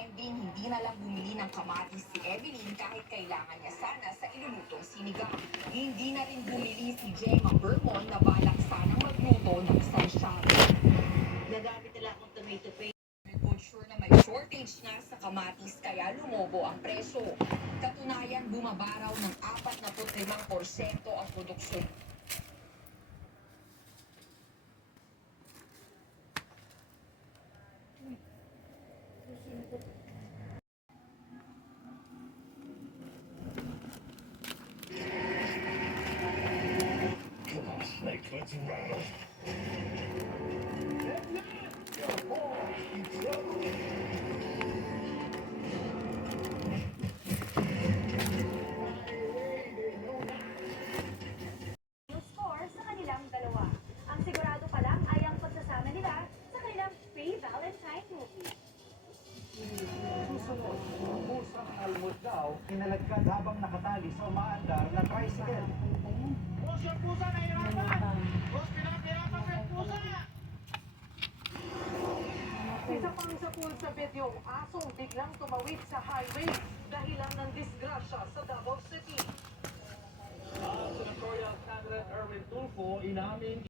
trending, hindi na lang bumili ng kamatis si Evelyn kahit kailangan niya sana sa ilulutong sinigang. Hindi na rin bumili si Gemma Bermon na balak sanang magluto ng sansyado. Gagamit nila akong tomato paste. Sure na may shortage na sa kamatis kaya lumobo ang presyo. Katunayan, bumaba raw ng 45% ang produksyon. Snake, let's rattle. Yung score sa kanilang dalawa. Ang sigurado pa lang ay ang pagsasama nila sa kanilang pre-Valentine movie. Susunod, pusang almond daw, inalagkad habang nakatali sa umaandar na tricycle. Boss, yung pusa nahihirapan! Boss, pinapahirapan ko yung pusa! Isa pang sa pool sa video, asong biglang tumawid sa highway dahilan ng disgrasya sa Davao City. Senatorial candidate Erwin Tulfo inamin